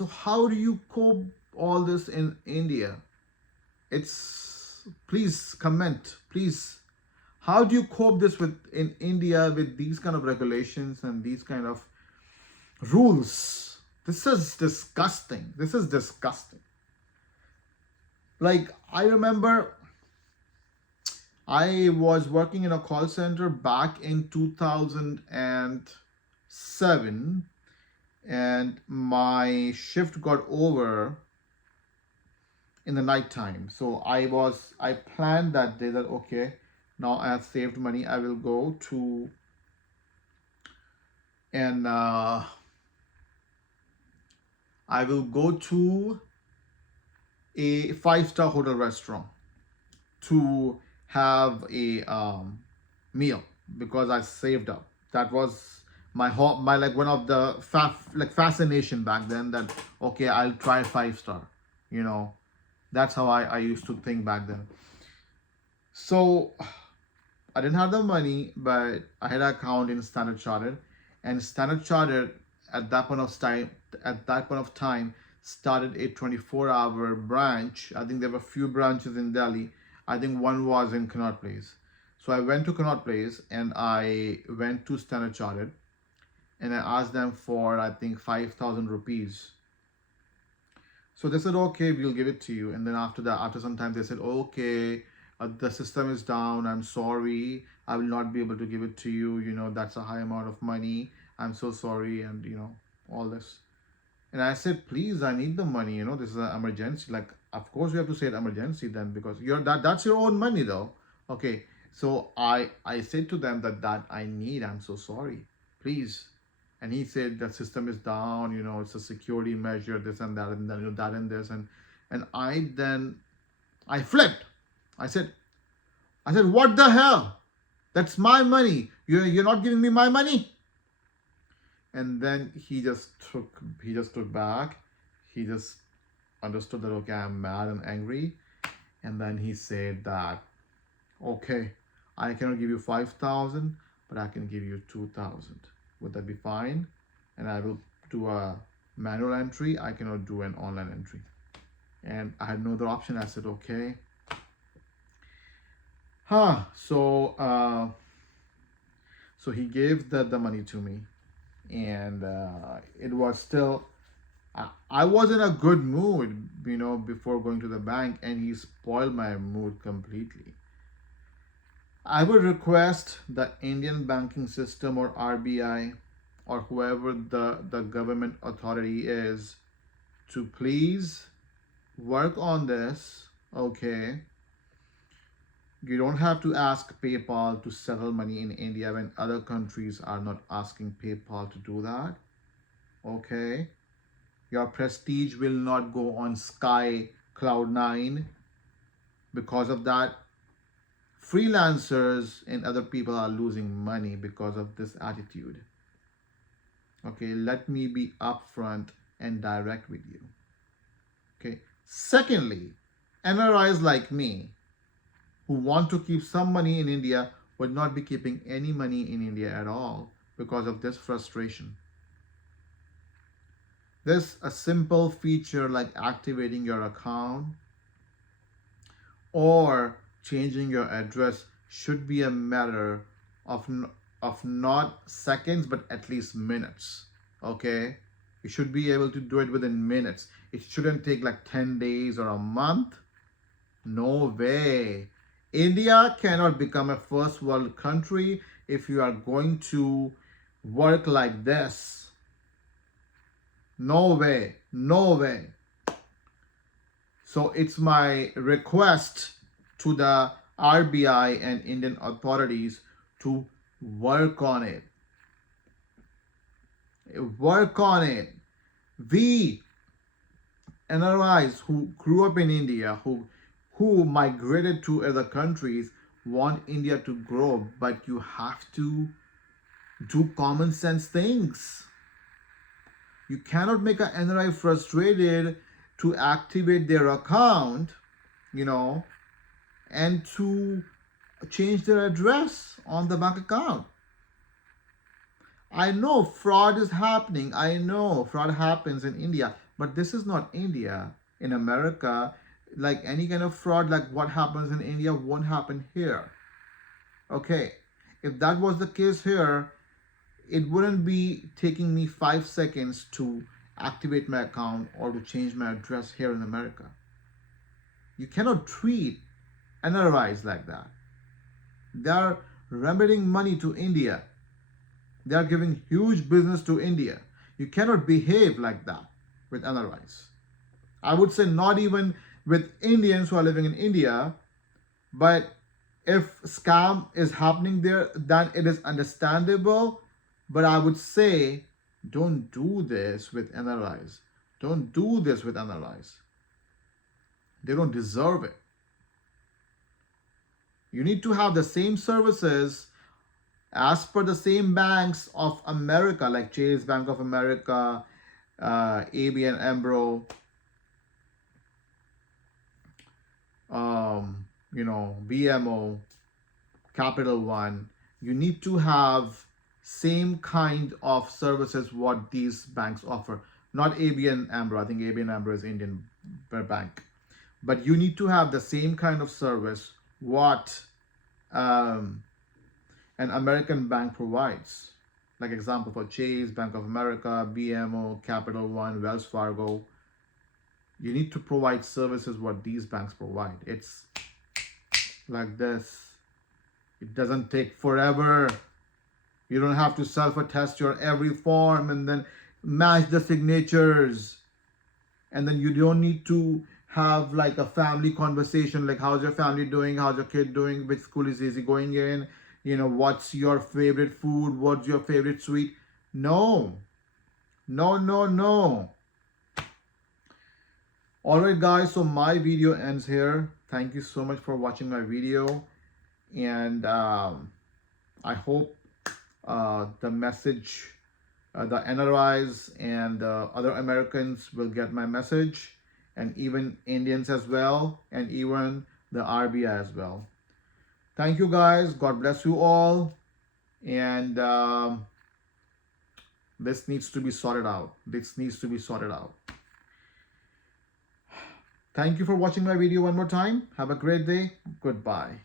So how do you cope all this in India? It's, please comment, please. How do you cope this with in India with these kind of regulations and these kind of rules? This is disgusting. This is disgusting. Like, I remember I was working in a call center back in 2007, and my shift got over in the night time. So I planned that day that okay, now I have saved money. I will go to and I will go to a five-star hotel restaurant to have a meal because I saved up. That was my like one of the fascination back then, that okay, I'll try five-star. You know, that's how I used to think back then. So I didn't have the money, but I had an account in Standard Chartered, and Standard Chartered at that point of time started a 24-hour branch. I think there were a few branches in Delhi. I think one was in Connaught Place. So I went to Connaught Place and I went to Standard Chartered and I asked them for I think 5,000 rupees. So they said, okay, we'll give it to you. And then after that, after some time, they said, okay, the system is down. I'm sorry. I will not be able to give it to you. You know, that's a high amount of money. I'm so sorry. And, you know, all this. And I said, please, I need the money. You know, this is an emergency. Like, of course, you have to say it emergency then, because that's your own money though. Okay. So I said to them that I need, I'm so sorry. Please. And he said the system is down, you know, it's a security measure, this and that, and then, you know, that and this. And I flipped. I said, what the hell? That's my money. You're not giving me my money. And then he just took back. He just understood that, okay, I'm mad and angry. And then he said that, okay, I cannot give you 5,000, but I can give you 2,000. Would that be fine? And I will do a manual entry. I cannot do an online entry. And I had no other option. I said, okay. So he gave the money to me. And it was still, I was in a good mood, you know, before going to the bank. And he spoiled my mood completely. I would request the Indian banking system or RBI or whoever the government authority is to please work on this, okay? You don't have to ask PayPal to settle money in India when other countries are not asking PayPal to do that, okay? Your prestige will not go on sky cloud 9 because of that. Freelancers and other people are losing money because of this attitude. Okay, let me be upfront and direct with you. Okay. Secondly, NRIs like me who want to keep some money in India would not be keeping any money in India at all because of this frustration. There's a simple feature like activating your account or changing your address should be a matter of not seconds but at least minutes. Okay, you should be able to do it within minutes. It shouldn't take like 10 days or a month. No way. India cannot become a first world country if you are going to work like this. No way. No way. So it's my request to the RBI and Indian authorities to work on it. Work on it. We NRIs who grew up in India, who migrated to other countries, want India to grow, but you have to do common sense things. You cannot make an NRI frustrated to activate their account, you know, and to change their address on the bank account. I know fraud is happening. I know fraud happens in India. But this is not India. In America, like any kind of fraud, like what happens in India won't happen here. Okay, if that was the case here, it wouldn't be taking me 5 seconds to activate my account or to change my address here in America. You cannot treat NRIs like that. They are remitting money to India. They are giving huge business to India. You cannot behave like that with NRIs. I would say not even with Indians who are living in India, but if scam is happening there, then it is understandable. But I would say don't do this with NRIs. Don't do this with NRIs. They don't deserve it. You need to have the same services as per the same banks of America, like Chase, Bank of America, ABN AMRO, BMO, Capital One. You need to have same kind of services what these banks offer. Not ABN AMRO. I think ABN AMRO is Indian bank, but you need to have the same kind of service what an American bank provides. Like example for Chase, Bank of America, BMO, Capital One, Wells Fargo. You need to provide services what these banks provide. It's like this. It doesn't take forever. You don't have to self-attest your every form and then match the signatures. And then you don't need to have like a family conversation like how's your family doing, how's your kid doing, which school is he going in, what's your favorite food, what's your favorite sweet. No. Alright guys, so my video ends here. Thank you so much for watching my video, and I hope the message, the NRIs and other Americans will get my message, and even Indians as well, and even the RBI as well. Thank you guys. God bless you all. And this needs to be sorted out. Thank you for watching my video one more time. Have a great day. Goodbye.